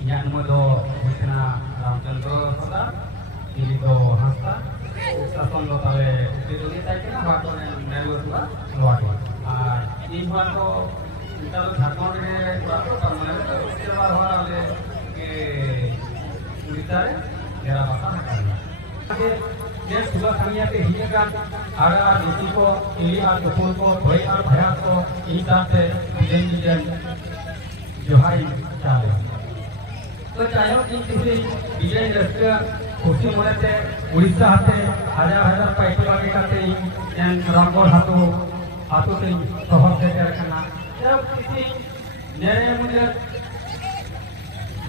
Yang modo Husna Ramchandra Sada, ini do Hasta, Sason do tale itu ni saya kira waktu yang nelu tua luar. Ini waktu kita lo Jharkhand ke waktu kemarin itu sebar orang le ke Uditar era bahasa nakari. ये सुबह संज्ञा के ही का आगा दूसरी को Eli और कपूर को धोई और भया को इंसान से जन जो है चाहे तो चाहे कि किसी विजय राष्ट्रीय खुशी मने से उड़ीसा हाथे हजार पैसे लगे करते एन रामगढ़ हाथों से शहर से करना जब किसी नए मुझे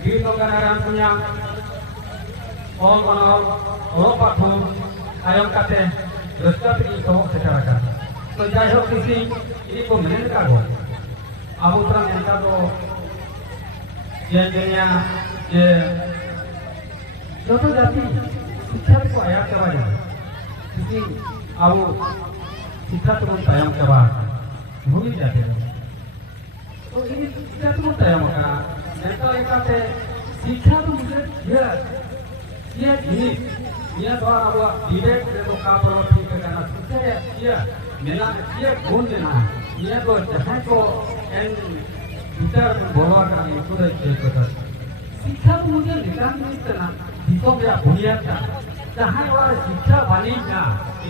वीर नगराराम पुnya all manal all pathum ayam kate raska tri ko sekarang तो जाय हो किसी ini को मेहनत का हो अब उतना मेहनत तो ये दुनिया ये जो तो जाति शिक्षा को आया करवा जाए किसी अब शिक्षा तो तयम करवा भूल जाते हैं तो ini शिक्षा तो तयम करना नेता लेकर शिक्षा तो मुझे ये जिनिस ये द्वारा वो विवेक जो कापरो ठीक करना शिक्षा ये मेरा ये गुण देना ये तो जहाँ को एन विचार बोलवा करना ये तो एक चीज़ शिक्षा तो मुझे निकाल नहीं करना दिखो मेरा बुनियाद का जहाँ वाला शिक्षा वाली का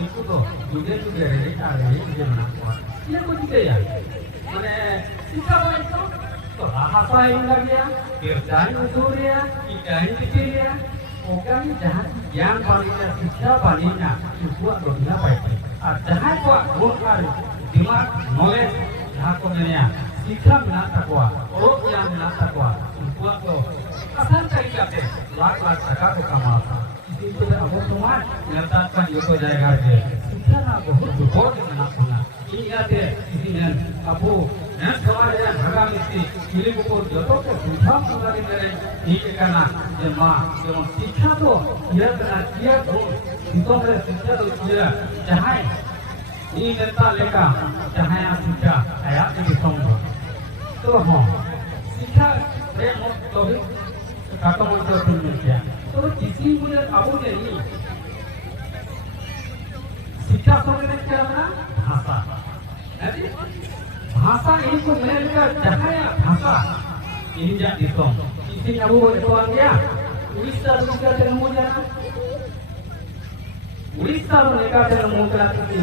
इसको तो मुझे रेडी कर रही मुझे मना हुआ ये कुछ नहीं है मैंने शिक्षा वाली तो राहसा इंदर गया फिर जान उसूरिया इकाई पिटिया ओकरी जहाँ ज्ञान वालीना शिक्षा वालीना उसको रोकना पड़ता और जहाँ को गुण और दिमाग नॉलेज जहाँ को मैंने शिक्षा मिला सकवा और ज्ञान मिला सकवा उसको तो आसान तरीका से लाख टका को कमाता इसी तरह अब समाज नेता का ये तो जाएगा कि शिक्षा ना बहुत बहुत मिला होना इन्हें इसी ने अब नेट समाज में भगा मिस्ती किले को जतो को सुधा सुधारी मेरे ठीक करना ये माँ जो शिक्षा तो यह करना किया तो इतो में शिक्षा तो किया जहाँ ये नेता लेगा जहाँ यहाँ शिक्षा आया तो दिखाऊंगा तो हाँ शिक्षा प्रेम तो भी काटो मंत्र तुम ने किया तो किसी मुझे अब नहीं शिक्षा समझने क्या ना भाषा भाषा इनको मिलेगा जहाँ भाषा ini jak ditong isi abu tuan dia Uissa juga termu jana Uissa mereka termu करते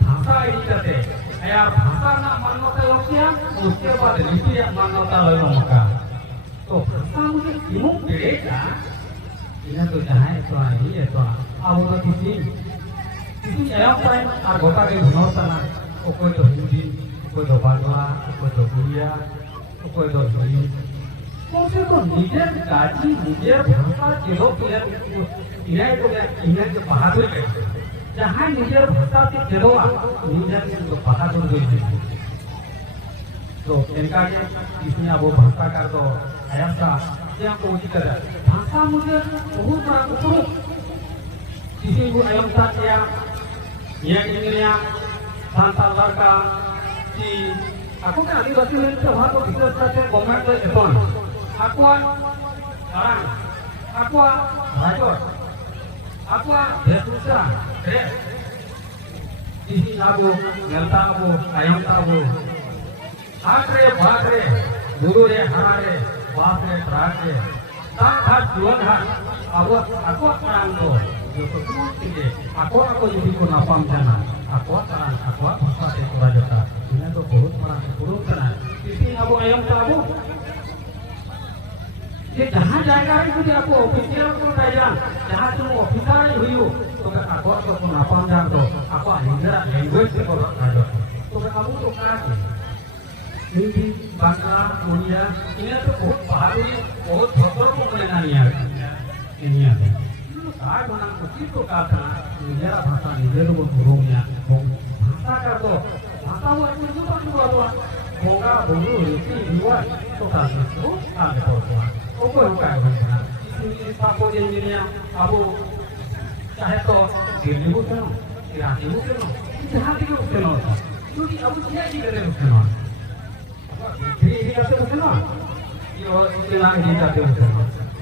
भाषा ini करते या भाषा ना मान्यता होती उसके बाद लिपि मान्यता लगा मका तो भाषा मुझे क्यों बेड़ेगा इन्हें तो जहाँ तो नहीं है तो अब तो किसी ऐप पर और गोटा के भनोता ना कोई तो हिंदी कोई तो बांग्ला कोई तो उड़िया कोई तो हिंदी कौन-से तो निजे गाजी निजे भाषा जिलो इन्हें तो इन्हें जो बहादुर है जहाँ निजे भाषा से जिलो निजे जो बहादुर है तो इनका ये इसमें वो भाषा का तो ऐसा क्या कोशिश कर भाषा मुझे बहुत बड़ा कुछ किसी को ऐसा क्या ये इंग्लिया सांताल लड़का कि aku kan आदिवासी में तो वहाँ तो विशेष से गवर्नमेंट तो एतोन aku orang aku rajor aku desusa isi abu ngelta abu ayam abu akre bakre guru re harare bakre trake tak hat jual hat abu aku orang to जो तो तुझे aku jadi को napam jana aku भाषा से थोड़ा जाता इन्हें तो बहुत बड़ा पुरुष करना किसी अबू ayam abu ये जहाँ जाएगा मुझे आपको ऑफिसियल को चाहिए जहाँ तुम ऑफिसर हुई हो तो आपको तो नापाम जान दो आपको हिंदी लैंग्वेज से बोलो तो आपको तो क्या हिंदी बांग्ला उड़िया इन्हें तो बहुत बहादुरी बहुत भद्र को लेना नहीं है इन्हें सार बना कुछ तो का था निजेरा भाषा निजे लोग बोलोंगे भाषा का तो भाषा वो इतनी तो बोलो होगा बोलो इतनी हुआ तो का तो आगे बोलते हैं ऊपर ऊपर होगा इसलिए पापो इंजीनियर अब चाहे तो दिल्ली को चलो कराची को चलो जहाँ भी को चलो क्योंकि अब क्या ही करे उसके नाम ये ही कैसे उसके नाम istilah kita tu.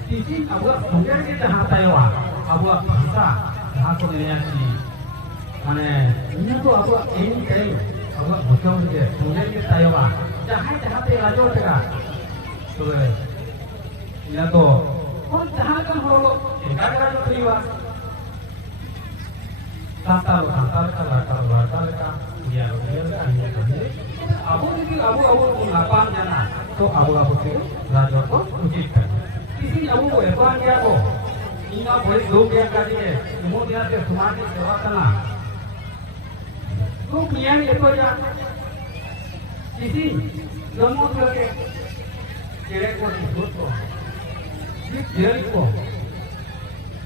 Sisi abu kemudian kita Taiwan, abu bahasa bahasa Indonesia. Mana ini tu abu ini kali abu bocor je. Kemudian kita Taiwan. Jangan raja tegak. Tu. Ini tu. Kau jangan kan horo. Enggak raja teriwa. Santal ka dia kan abu ni abu lapan jana to abu tu raja ko ucipkan isi abu epan dia ko ina boleh do dia ka dia kemudian dia semakin sewakana to pian itu ya isi domo ke kere ko disebut ko dia ko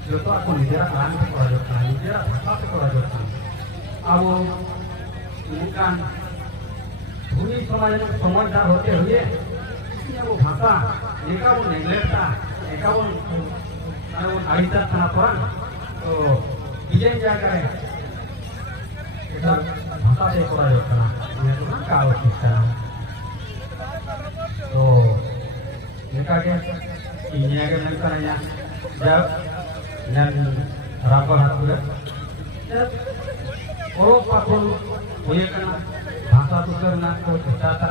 joto aku নিজেরা plan করা যাচ্ছে না নিজেরা ভাষাতে করা যাচ্ছে না Abu bukan ভূমি সমাজদার হতে হয়ে আবু ভাষা একাবন নেগলেক্টটা একাবন আইতা থানাপান তো বিজয় জায়গায় এটা ভাষাতে করা যাচ্ছে না কাউ শিক্ষা তো এটাকে ইন্ডিয়াকে নেনকারnya dan rapor hasil kalau pakul boleh kena bahasa tukar nak ko cerita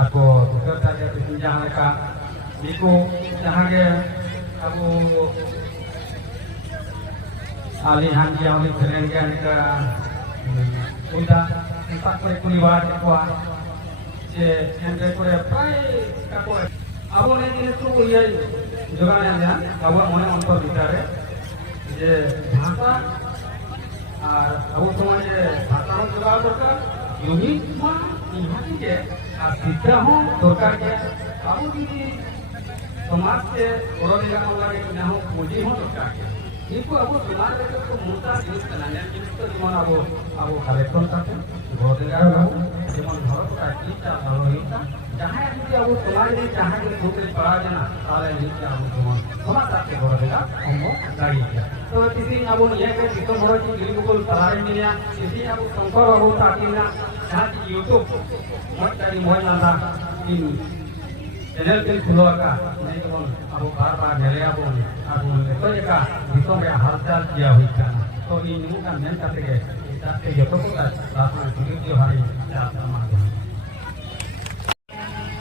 aku tukar saja pinjam mereka niku jahange aku alihan dia oleh kerengan ke udah tempat kuliwar kuat je yang kore pai kako abu ni itu iya juga yang abu mone ontor bitare যে ভাষা আর আবু সমাজে ভাষার যোগাড় দরকার unique ইহাটিকে আর শিক্ষা হোক দরকারকে আবু যদি সমাজকে বড় নিরাপদ লাগে না হোক পুঁজি হোক দরকারকে কিন্তু আবু সমাজ তো মোটা জিনিস না জিনিস তো যেমন আবু কালেকশন থাকে বড় জায়গায় হোক যেমন ধরো কাটিটা ভালো হইতা যাহাই যদি আবু সমাজে যাহাকে ঘুরতে পারা যায় না তাহলে নিচে আবু সমাজ সমাজ তাকে বড় জায়গা অঙ্গ দাঁড়িয়ে तो किसी अब ये के कितने बड़े की बिल्कुल सलाह मिलिया किसी अब संकर हो ताकि ना जहाँ की यूट्यूब मत करी मोह ना इन चैनल के खुलवा का नहीं तो अब बार मेरे अब तो ये का विषय में हालचाल किया हुई था तो इन का मेन करते गए ताकि ये तो का साथ में वीडियो हमारी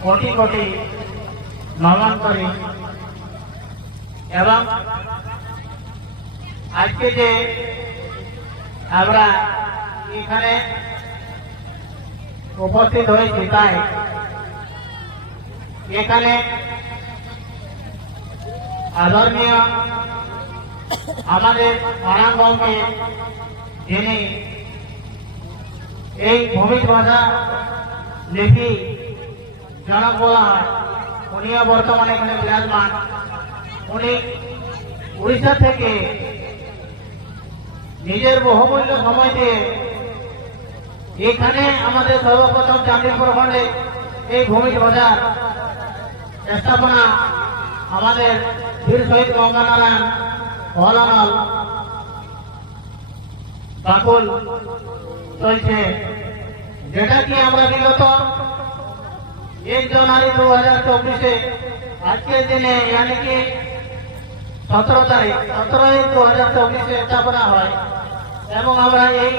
कोटि कोटि नमन करी एवं আজকে যে আমরা এখানে উপস্থিত হয়েছি তাই এখানে আদরণীয় আমাদের অনাঙ্গকে যিনি এই ভূমিজ ভাষা লিপি জনক বলা হয় উনিও বর্তমানে এখানে বিরাজমান উনি উড়িষ্যা থেকে নিজের বহুমূল্য সময় দিয়ে এখানে আমাদের সর্বপ্রথম চান্দিল প্রখণ্ডে এই ভূমিজ ভাষার স্থাপনা আমাদের বীর শহীদ গঙ্গানারায়ণ হলানল বাকুল চলছে যেটা কি আমরা বিগত 1 জানুয়ারি 2024 আজকের দিনে यानी कि 17 তারিখ 17/1/2024 স্থাপনা হয় এবং আমরা এই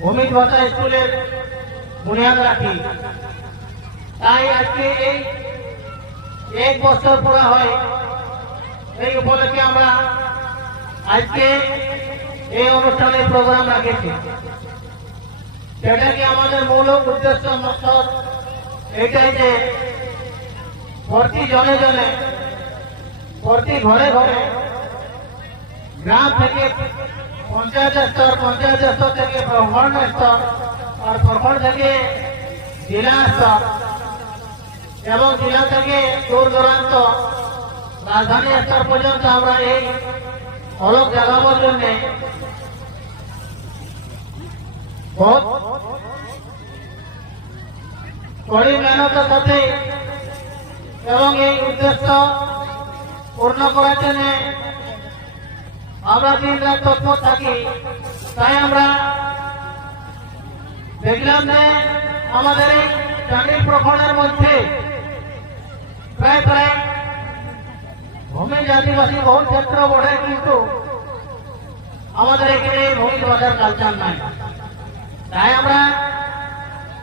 ভূমিজ ভাষা স্কুলের বুনিয়াদ রাখি তাই আজকে এই 1 বছর পুরা হয় এই উপলক্ষে আমরা আজকে এই অনুষ্ঠানের প্রোগ্রাম রাখেছি সেটা কি আমাদের মূল উদ্দেশ্য মকসদ এটাই যে প্রতি জনে জনে প্রতি ঘরে ঘরে গ্রাম থেকে পঞ্চায়েত স্তর থেকে প্রখণ্ড স্তর আর প্রখণ্ড থেকে জেলা স্তর এবং জেলা থেকে দূর দূরান্ত রাজধানী স্তর পর্যন্ত আমরা এই অলক জাগাবার জন্য বহুত কড়ি মেহনতের সাথে এবং এই উদ্দেশ্য পূর্ণ করার জন্য আমরা দিন রাত তৎপর থাকি তাই আমরা দেখলাম যে আমাদের এই চাঁদিল প্রখণ্ডের মধ্যে জাতিবাসী বহু ক্ষেত্র বটে, কিন্তু আমাদের এখানে ভূমিজ ভাষার কালচার নাই। তাই আমরা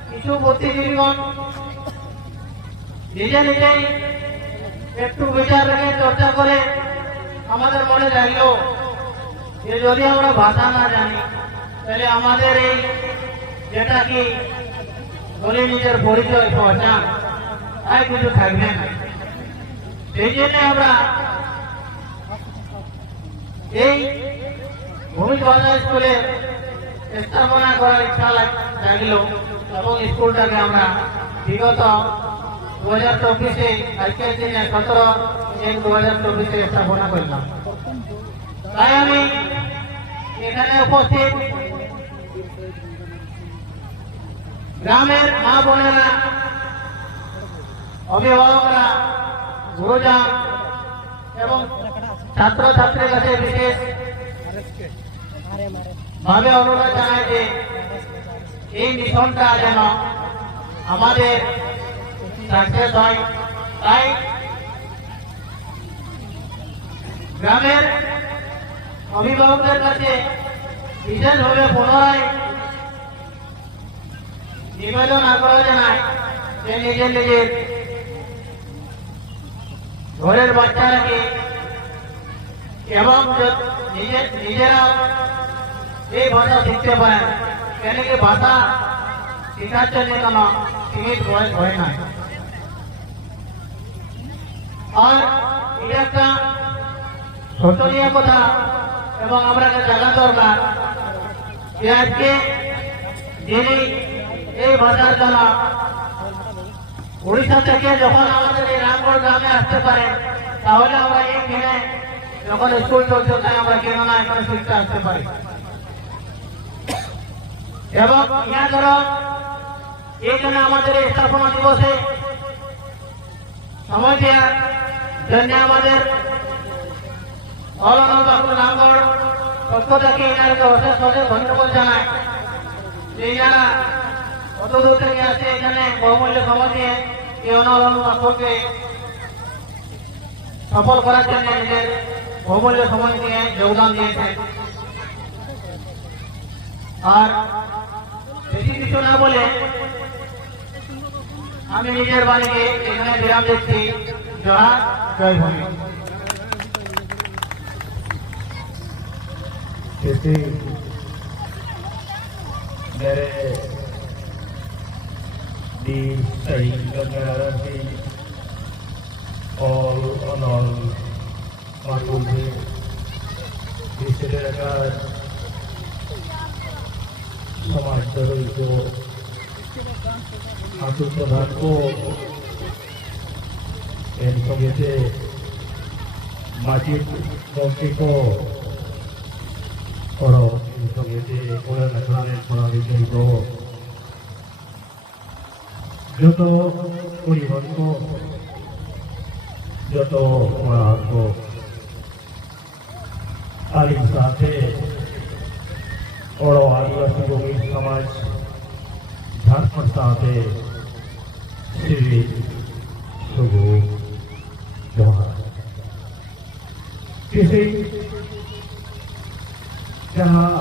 কিছু বুদ্ধিজীবীগণ নিজে নিজেই একটু বিচার রেখে চর্চা করে আমাদের মনে রাখলো যে যদি আমরা ভাষা না জানি তাহলে আমাদের এই যেটা কি বলে নিজের পরিচয় পহচান তাই কিছু থাকবে না। সেই জন্য আমরা এই ভূমিজ ভাষা স্কুলে স্থাপনা করার ইচ্ছা লাগলো এবং স্কুলটাকে আমরা বিগত 2024-এ আজকের দিনে 17/1/2024-এ স্থাপনা করলাম। তাই আমি এখানে উপস্থিত গ্রামের মা বোনেরা, অভিভাবকরা, গুরুজন এবং ছাত্রছাত্রীর কাছে বিশেষ ভাবে অনুরোধ জানাই যে এই মিশনটা যেন আমাদের সাকসেস হয়। তাই গ্রামের অভিভাবকদের কাছে বিশেষভাবে পুনরায় নিবেদন আগ্রহ জানায় যে নিজের নিজের ঘরের বাচ্চারাকে এবং নিজেরা এই ভাষা শিখতে পারেন। কেন কি ভাষা শেখার জন্য কোনো সীমিত বয়স হয় না। আর এটা একটা শোচনীয় কথা এবং আমরা জানা দরকার যে আজকে যিনি এই ভাষার জন্য উড়িষ্যা থেকে যখন আমাদের এই রামগড় গ্রামে আসতে পারেন, তাহলে আমরা এই দিনে যখন স্কুল চলছে তাই আমরা কেন না এখানে শিখতে আসতে পারি। এবং ইয়া ধরো এই জন্য আমাদের এই স্থাপনা দিবসে সময় দেওয়ার জন্য আমাদের রামগড় পক্ষ থেকে এনারকে অশেষ অশেষ ধন্যবাদ জানায় যে এনারা অত দূর থেকে আসে এখানে বহুমূল্য সময় দিয়ে এই অনলন পক্ষকে সফল করার জন্য নিজের বহুমূল্য সময় দিয়ে যোগদান দিয়েছে। আর বেশি কিছু না বলে আমি নিজের বাড়িকে এখানে বিরাম দিচ্ছি। জয় জয় ভূমি। मेरे di sehingga all on all makulbi disediakan समाज धर्म को आतु प्रधान को इन समिति माजिद गौकी को और इन समिति पूरा नगराने पूरा विजय को जो तो परिवार को जो तो महान को तालीम साथे और आदिवासी भूमि समाज झारखंड साथे श्री शुभ जोहार। किसी जहाँ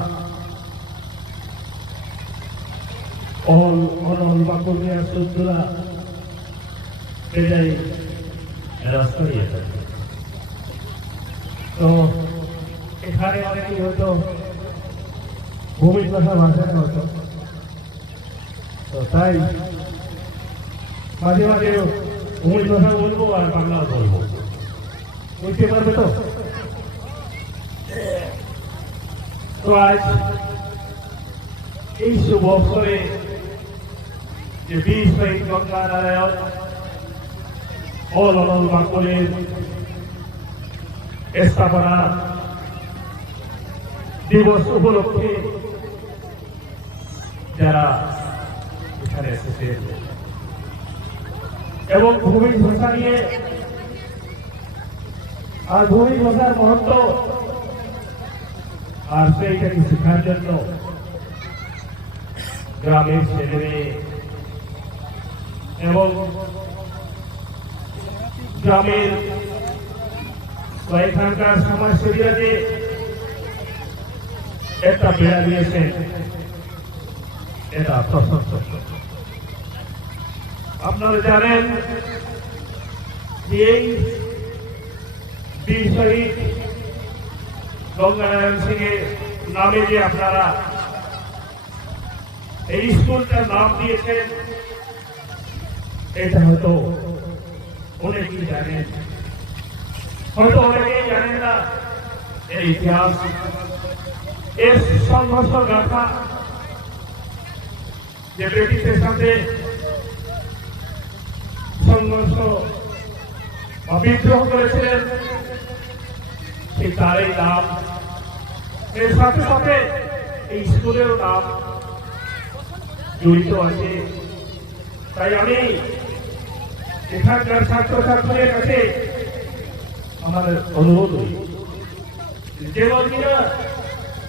all bakulnya sudra kedai রাস্তা দিয়ে থাকে। তো এখানে অনেকেই হতো ভূমিজ ভাষা ভাষায় হতো, তো তাই মাঝে মাঝে ভূমিজ ভাষা বলবো আর বাংলাও বলবো, বুঝতে পারবে তো। তো আজ এই শুভ অবসরে যে 20 শহীদ গঙ্গা নারায়ণ অলনল বাকুলের স্থাপনা দিবস উপলক্ষে যারা এখানে এসেছেন এবং ভূমিজ ভাষা নিয়ে আর ভূমিজ ভাষার মহত্ব আর সেইটাকে শেখার জন্য গ্রামের ছেলেমেয়ে এবং গ্রামের বা এখানকার সমাজসেবীরা যে একটা বেড়া দিয়েছেন এটা প্রশংসনীয়। আপনারা জানেন যে এই বীর শহীদ গঙ্গানারায়ণ সিং এর নামে যে আপনারা এই স্কুলটার নাম দিয়েছেন, এটা হয়তো অনেকেই জানেন, হয়তো অনেকেই জানেন না এর ইতিহাস, এর সংঘর্ষ গাথা, যে ব্রিটিশের সাথে সংঘর্ষ বা বিদ্রোহ করেছিলেন, তার এই নাম, এর সাথে সাথে এই স্কুলেরও নাম জড়িত আছে। তাই আমি এখানকার ছাত্রছাত্রীদের কাছে আমাদের অনুরোধ করি, যেমন কিনা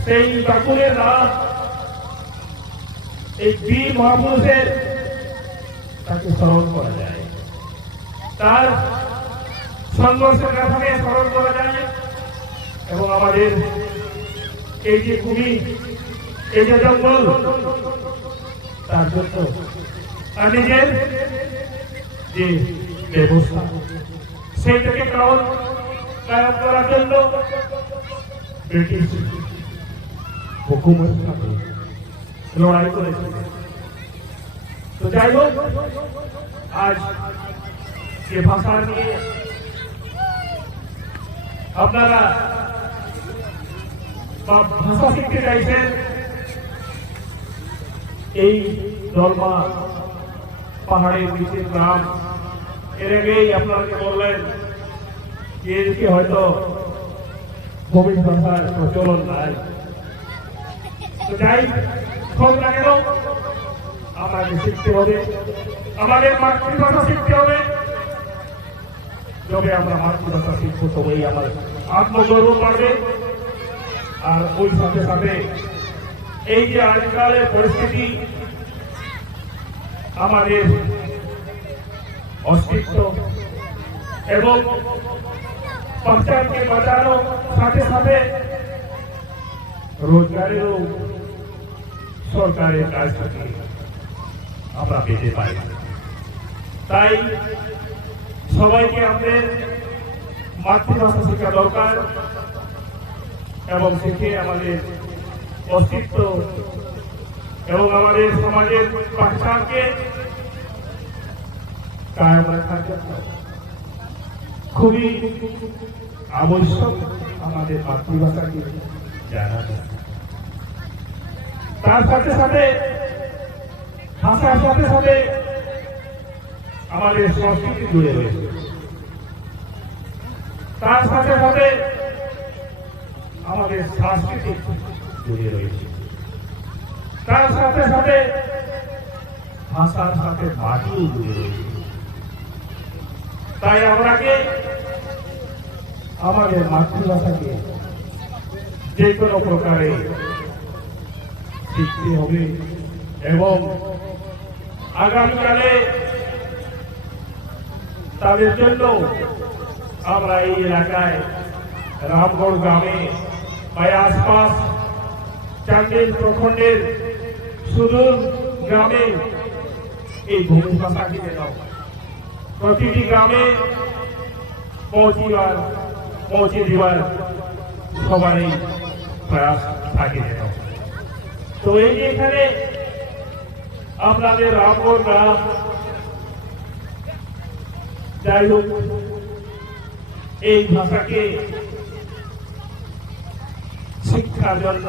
সেই বাকুরের নাম, এই বীর মহাপুরুষের তাকে স্মরণ করা যায়, তার সংঘর্ষের কথাকে স্মরণ করা যায়, এবং আমাদের এই যে ভূমি, এই যে জঙ্গল, তার জন্য আর নিজের যে ব্যবস্থা সেইটাকে কায়েম করার জন্য ব্রিটিশ হুকুমত লড়াই করেছে। তো যাই হোক, আজ যে ভাষা নিয়ে আপনারা ভাষা শিখতে চাইছেন, এই দলমা পাহাড়ের নিচে গ্রাম, এর আগেই আপনাকে বললেন যে এদিকে হয়তো কবির ভাষার প্রচলন নাই। তো যাই হোক না কেন, আমাকে শিখতে হবে, আমাদের মাতৃভাষা শিখতে হবে। যবে আমরা মাতৃভাষা শিখবো তবেই আমার আত্মগর্ব বাড়বে। আর ওই সাথে সাথে এই যে আজকালের পরিস্থিতি, আমাদের অস্তিত্ব এবং পহচানকে বাঁচানোর সাথে সাথে রোজগারেরও সরকারের কাছ থেকে আমরা পেতে পারি। তাই সবাইকে আমাদের মাতৃভাষা শেখা দরকার, এবং শিখে আমাদের অস্তিত্ব এবং আমাদের সমাজের পহচানকে কায়েম রাখার জন্য খুবই আবশ্যক আমাদের মাতৃভাষাকে জানা যায়। তার সাথে সাথে ভাষার সাথে সাথে আমাদের সংস্কৃতি জুড়ে রয়েছে, তার সাথে সাথে আমাদের সাংস্কৃতিক জুড়ে রয়েছে, তার সাথে সাথে ভাষার সাথে মাটিও জুড়ে রয়েছে। তাই আমরাকে আমাদের মাতৃভাষাকে যে কোনো প্রকারে শিখতে হবে, এবং আগামীকালে তাদের জন্য আমরা এই এলাকায় রামগড় গ্রামে বা আশপাশ চান্দিল প্রখণ্ডের সুদূর গ্রামে এই ভূমি ভাষাকে যেন প্রতিটি গ্রামে পৌঁছে দেওয়ার সবারই প্রয়াস থাকে যেন। তো এই যে এখানে আপনাদের রামগড় গ্রাম, যাই হোক এই ভাষাকে শিক্ষার জন্য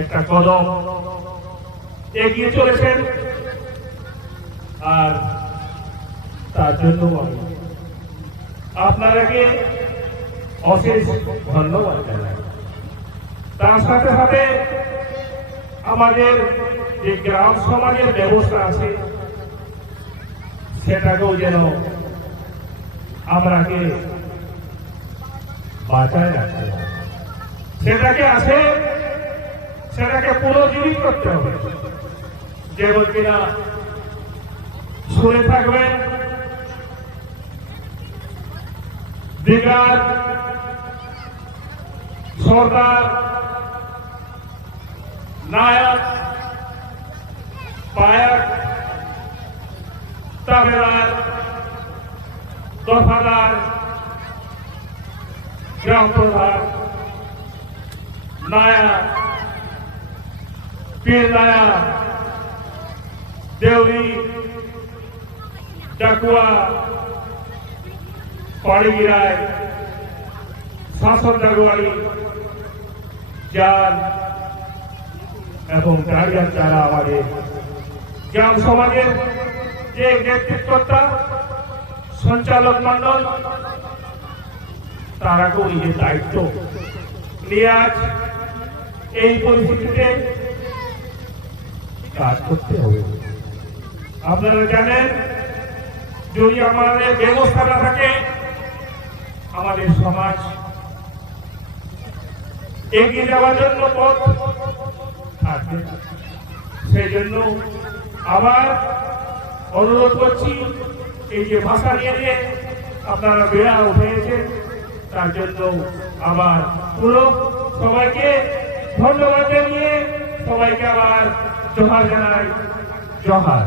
একটা কদম এগিয়ে চলেছেন, আর তার জন্য আমি আপনারাকে অশেষ ধন্যবাদ জানাই। তার সাথে সাথে আমাদের যে গ্রাম সমাজের ব্যবস্থা আছে সেটাকেও যেন আমরাকে বাঁচায় রাখতে হবে, সেটাকে পুনর্জীবিত করতে হবে। যেমন কিনা শুনে থাকবেন দিগার, সর্দার, নায়ক, পায়ক, তাবেদার, দফাদার, গ্রাম প্রধান, নায়া, পীর নায়া, দেউরি, ডাকুয়া, পাড়িগিরায়, শাসন দারোয়ারি, যান এবং গার্ডিয়ান যারা আমাদের গ্রাম সমাজের যে নেতৃত্বটা, সঞ্চালক মন্ডল, তারাকেও নিজের দায়িত্ব নিয়ে আজ এই পরিস্থিতিতে কাজ করতে হবে। আপনারা জানেন, যদি আমাদের ব্যবস্থা না থাকে আমাদের সমাজ এগিয়ে যাওয়ার জন্য পথ থাকবে না। সেই জন্য আবার অনুরোধ করছি, এই যে ভাষা নিয়ে যে আপনারা বেড়া উঠেছেন তার জন্য আবার পুরো সবাইকে ধন্যবাদ জানিয়ে সবাইকে আবার জোহার জানাই। জোহার।